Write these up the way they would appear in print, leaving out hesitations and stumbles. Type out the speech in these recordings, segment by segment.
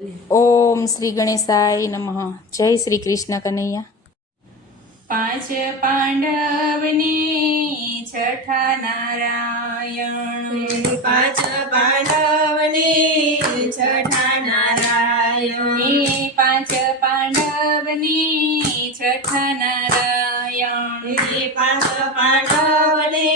ઓમ શ્રી ગણેશાય નમઃ. જય શ્રી કૃષ્ણ કનૈયા. પાંચ પાંડવને છઠ્ઠા નારાયણ, પાંચ પાંડવને છઠ્ઠા નારાયણ, પાંચ પાંડવને છઠ્ઠા નારાયણ, પાંચ પાંડવને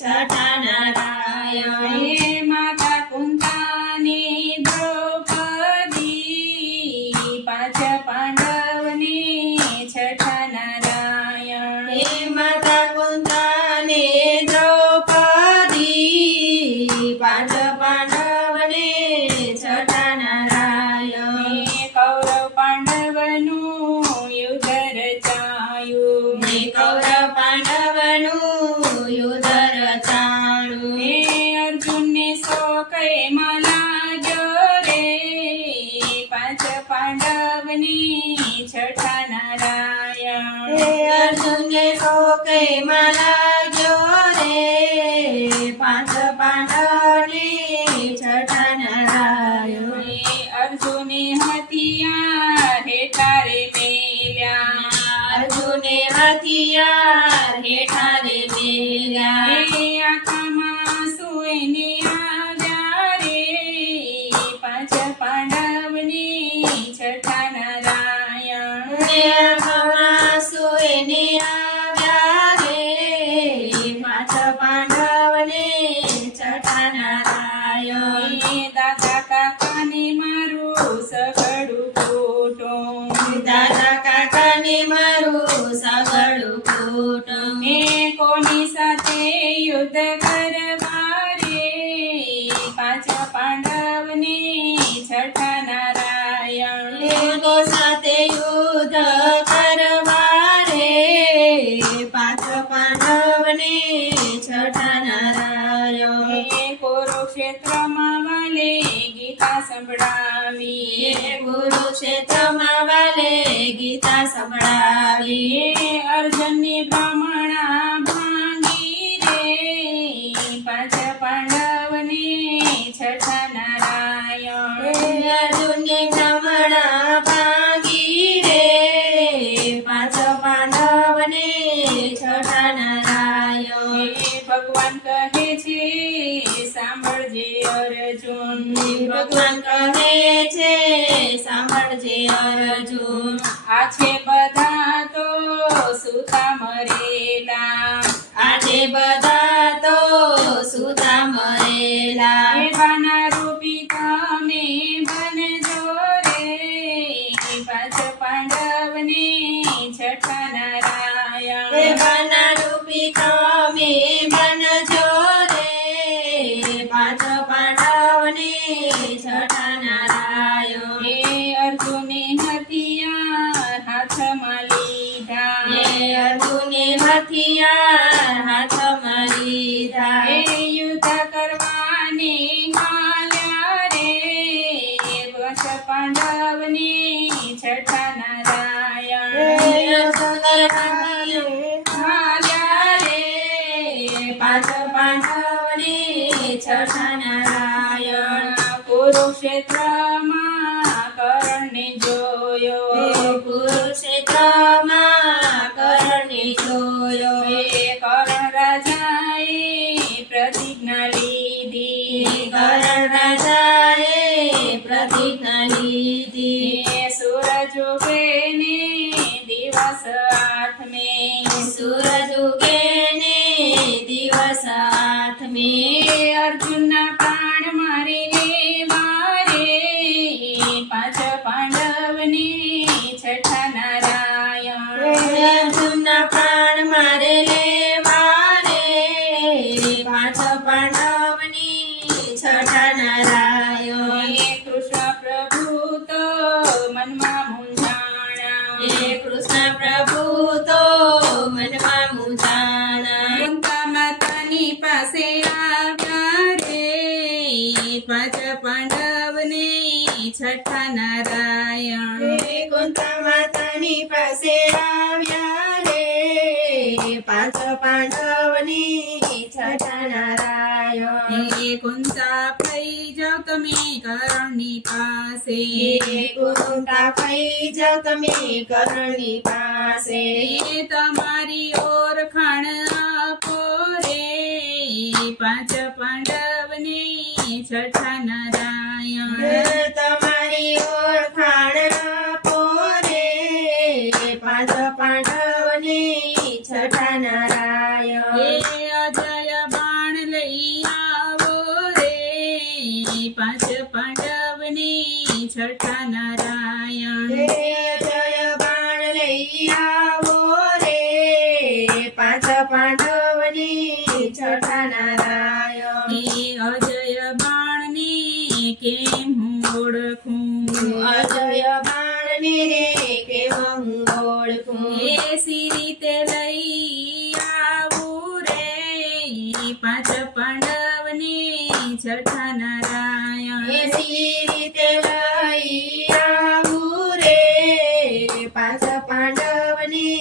છઠ્ઠા નારાયણ, માતા કુંતાને દ્રૌપદી, પાંચ પાંડવને છઠ્ઠા નારાયણ, માતા કુંતાને દ્રૌપદી, પાંચ પાંડવને છઠ્ઠા નારાયણ, કૌરવ પાંડવનું યુદ્ધ રચાયું, કૌરવ પાંડવનું યુદ્ધ રચાયું, અર્જુનને સો કઈમાં લાગ્યો રે, પાંચ પાંડવની છઠ્ઠા નારાયણ, અર્જુનને શોકમાં લાગ્યો રે, પાંચ પાંડવને છઠ્ઠા નારાયણ, અર્જુને હથિયાર હેઠા રે મેલ્યા, અર્જુને હથિયાર હેઠા રે મેલ્યા, આંખમાં સુઈને આવ્યા રે, પાંચ પાંડવની છઠ્ઠા નારાયણ, આંખમાં સૂઈને આવ્યા રે, પાંચ પાંડવને છઠ્ઠા નારાયણ, દાદા કાકાને મારું સગડું ખોટું, દાદા કાકાને મારું સગડું ખોટું, કોની સાથે યુદ્ધ કરવા રે, પાંચ પાંડવને છઠ્ઠા નારાયણ, લોકો સાથે યુદ્ધ કરવા રે, પાંચ પાંડવને છઠ્ઠા નારાયણ, કુરુક્ષેત્રમાં વાલે ગીતા સંભળાવી, કુરુક્ષેત્રમાં વાલે ગીતા સંભળાવી, અર્જુનની બ્રાહ્મણા ભાંગી રે, પાંચ પાંડવને છઠ્ઠા નારાયણ, અર્જુનને બ્રાહ્મણા ભાંગી રે, પાંચ પાંડવને છઠ્ઠા નારાયણ, ભગવાન કહે છે સાંભળજે અર્જુન, ભગવાન કહે છે સાંભળજે અર્જુન, આ છે બધા તો સુતા મરેલા, આજે બધા તો સુતા મરેલા, એવાના રૂપી તમે બનજો રે, પાંચ પાંડવને છઠ્ઠા નારાયણ, દેવાના રૂપી તમે બનજો રે, પાંચ પાંડવને છઠ્ઠા નારાયણ, અર્જુને હથિયાર હાથમાં લીધા, અર્જુને હથિયાર હાથમાં લીધા, યુદ્ધ કરવાને હાલ્યા રે, પાંચ પાંડવને છઠ્ઠા નારાયણ, હાલ્યા રે, પાંચ પાંડવને છઠ્ઠા નારાયણ, કુરુક્ષેત્રમાં કર્ણને જોયો, કુરુક્ષેત્રમાં કર્ણને જોયો, કર્ણ રાજાએ પ્રતિજ્ઞા લીધી, કર્ણ રાજાએ પ્રતિજ્ઞા લીધી, સૂરજ ઉગે ને દિવસ આઠમે, સૂરજ ઉગે ને દિવસ આઠમે, અર્જુનના પ્રાણ મારી લેવા રે, પાંચ પાંડવને છઠ્ઠા નારાયણ, અર્જુનના પ્રાણ મારે લેવા રે, પાંચ પાંડવની છઠ્ઠા નારાયણ, કૃષ્ણ પ્રભુ તો મનમાં મૂંઝાણા, કૃષ્ણ પ્રભુ તો મનમાં મૂંઝાણા, કુંતા માતાની પાસે આવ્યા રે, પાંચ પાંડવને છઠ્ઠા નારાયણ, કુંતા માતાની પાસે આવ્યા રે, પાંચ પાંડવની છઠ્ઠા નારાયણ, કુંતા થઈ જાઓ તમે કરણની પાસે કુંતા થઈ જાઓ તમે કરણની પાસે તમારી ઓળખાણ આપો રે પાંચ પાંડવને છઠ્ઠા નારાયણ તમારી ઓળખાણ આપો રે પાંચ પાંડવને છઠ્ઠા નારાયણ અજય બાણ લઈ આવો રે પાંચ પાંડવને છઠ્ઠા નારાયણ જય બાણ લઈ આવો રે પાંચ પાંડવની છઠ્ઠા નારાયણ અજય બાણને કેમ હું ઓળખું અજય બાણને રે કેમ હું ઓળખું એસી રીતે લઈ આવું રે પાંચ પાંડવને છઠ્ઠા નારાયણ એસી રીતે લઈ આવું રે પાંચ પાંડવની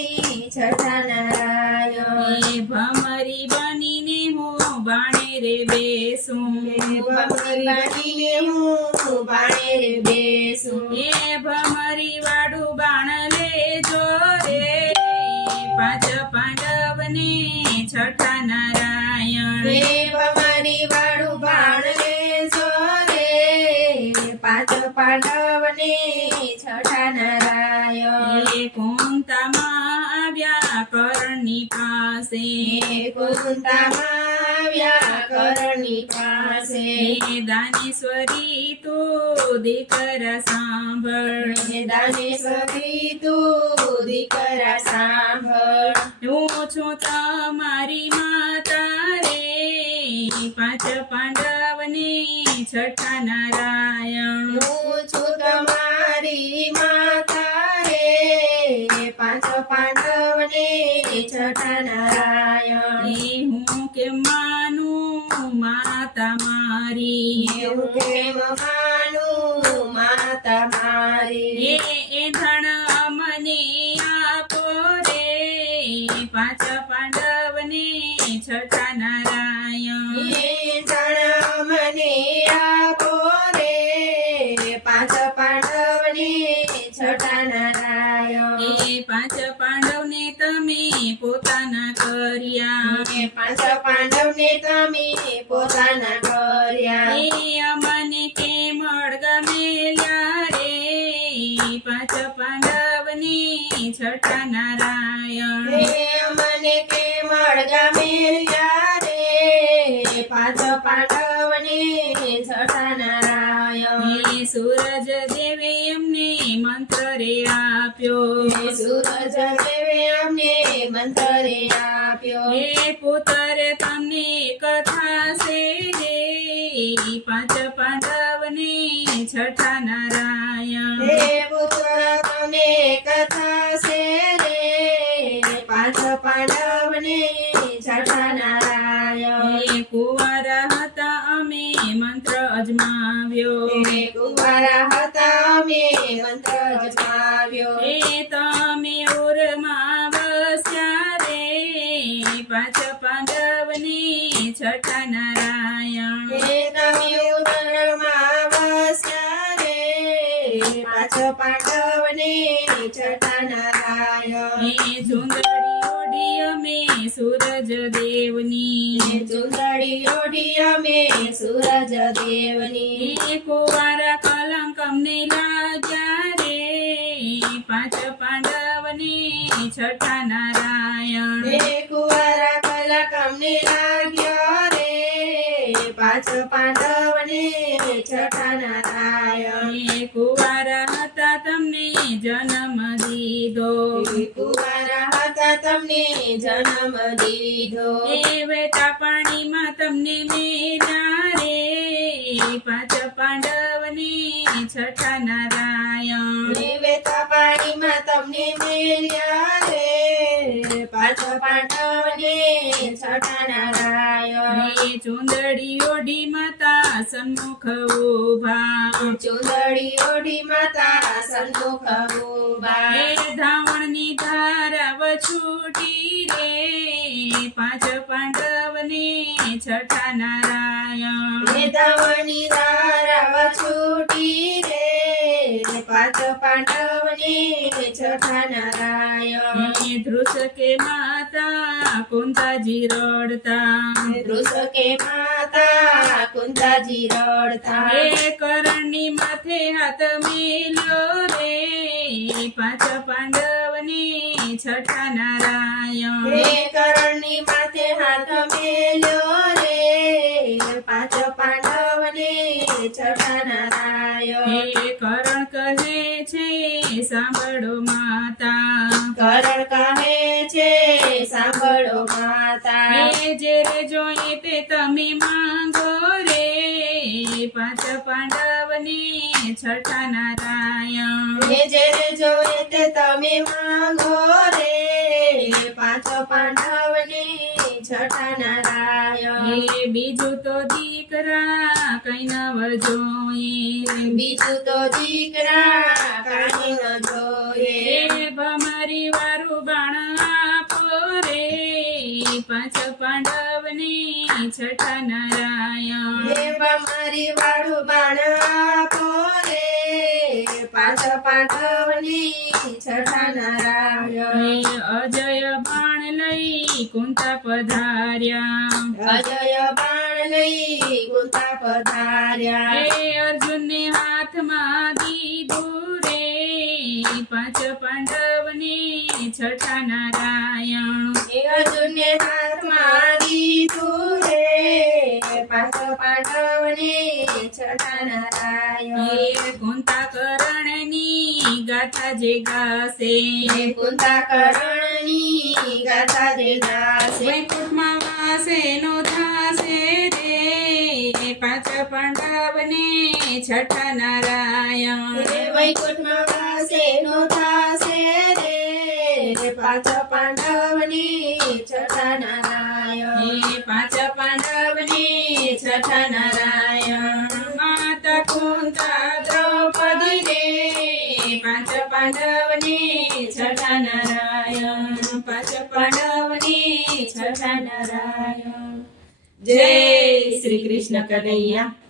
છઠ્ઠા નારાયણ ભમરી બનીને હું બાણે રે બેસું બનીને હું બાણે રે બેસું ભમરી વાળું બાણ લેજો રે પાંચ પાંડવને છઠ્ઠા નારાયણ મારી વાળું બાણ લેજો રે પાંચ પાંડવને છઠ્ઠા નારાયણ કુંતામાં આવ્યા કરણની પાસે કુંતામાં વ્યાકરણની પાસે દાનેશ્વરી તું દીકરા સાંભળ દાનેશ્વરી તું દીકરા સાંભળ હું છું તમારી માતા રે પાંચ પાંડવને છઠ્ઠા નારાયણ હું છું તમારી માતા રે પાંચ પાંડવને છઠ્ઠા નારાયણ હું કે માનું માતા મારી હું કેમ માનું માતા મારી એ ધણ અમને આપો રે પાંચ પાંડવને છઠ્ઠા નારાયણ જણ મને આપો રે પાંચ પાંડવને છઠ્ઠા નારાયણ પાંચ પાંડવને તમે પોતાના કર્યા પાંચ પાંડવને તમે પોતાના કર્યા અમને કેમ અળગા મેલ્યા રે પાંચ પાંડવને છઠ્ઠા નારાયણ મને કેમ અળગા મેલ્યા રે પાંચ પાંડવને છઠ્ઠા નારાયણ સૂરજ દેવે એમને મંત્ર રે આપ્યો સૂરજ દેવે અમને મંત્ર રે આપ્યો પુત્ર તમને કથા છે રે પાંચ પાંડવને છઠ્ઠા નારાયણ પુત્ર તમને કથા છે રે પાંચ પાંડવને છઠ્ઠા નારાયણ કુંવર હતા અમે મંત્ર અજમાવ્યો કુંવારા હતા અમે મંત્ર જમાવ્યો તમે ઉરમાં વસ્યા રે પાંચ પાંડવને છઠ્ઠા નારાયણ તમે ઉદરમાં વસ્યા રે પાંચ પાંડવને છઠ્ઠા નારાયણ ચુંદડી ઓઢી અમે સૂરજ દેવની ચુંદડી ઓઢી અમે સૂરજ દેવની કુંવારા કલંક અમને લાગ્યા રે પાંચ પાંડવને છઠ્ઠા નારાયણ કુંવારા કલક અમને લાગ્યો રે પાંચ પાંડવને છઠ્ઠા નારાયણ કુંવારા હતા તમને જન્મ દીધો કુંવારા હતા તમને જન્મ દીધો વેતા પાણીમાં તમને મેલ્યા રે પાંચ પાંડવને છઠ્ઠા નારાયણ વેતા પાણીમાં તમને મેલ્યા રે પાંચ પાંડવને છઠ્ઠા નારાયણ ચુંદડી ઓઢી માતા સન્મુખ ઉભા ચુંદડી ઓઢી માતા સન્મુખ ઉભા ધાવણની ધારાવ છૂટી રે પાંચ પાંડવને છઠ્ઠા નારાયણ હે ધવની ધારાવા છૂટી રે પાંચ પાંડવને છઠ્ઠા નારાયણ ધ્રુસ કે માતા કુંતાજી રડતા ધ્રુસકે માતા કુંતાજી રડતા હે કરણની માથે હાથ મેલ્યો રે પાંચ પાંડવને છઠ્ઠા નારાયણ હે કરણની માથે હાથ મેલ્યો રે પાંચ પાંડવને છઠ્ઠા નારાયણ હે કરણ કહે છે સાંભળો માતા કરણ કહે છે સાંભળો માતા હે જે રે જોઈએ તે તમે માંગો રે પાંચ પાંડવને છઠ્ઠા નારાયણ હે જેને જોયે તે તમે માંગો રે પાંચ પાંડવને છઠ્ઠા નારાયણ હે બીજું તો દીકરા કઈ નવ જોઈએ બીજું તો દીકરા કાંઈ ન જોઈએ હે ભમરી વારું બાણ આપો રે પાંચ પાંડવને છઠ્ઠા નારાયણ હે મારી વાળું બાણ આપો રે પાંચ પાંડવની છઠ્ઠા નારાયણ હે અજય બાણ લઈ કુંતા પધાર્યા અજય બાણ લઈ કુંતા પધાર્યા હે અર્જુનને હાથમાં દીધું રે પાંચ પાંડવને છઠ્ઠા નારાયણ હે અર્જુનને હાથમાં લીધું રે પાંચ પાંડવને છઠ્ઠા નારાયણ હે કુંતા કરણની ગાથા જે ગાશે હે કુંતા કરણની ગાથા જે ગાશે વૈકુંઠમાં વાસે નો થાશે રે પાંચ પાંડવને છઠ્ઠા નારાયણ હે વૈકુંઠમાં વાસે નો થાશે રે પાંચ પાંડવની છઠ્ઠા નારાયણ હે પાંચ પાંડવને છઠ્ઠા નારાયણ માતા કુંતા દ્રૌપદી રે પાંચ પાંડવને છઠ્ઠા નારાયણ પાંચ પાંડવને છઠ્ઠા નારાયણ જય શ્રી કૃષ્ણ કનૈયા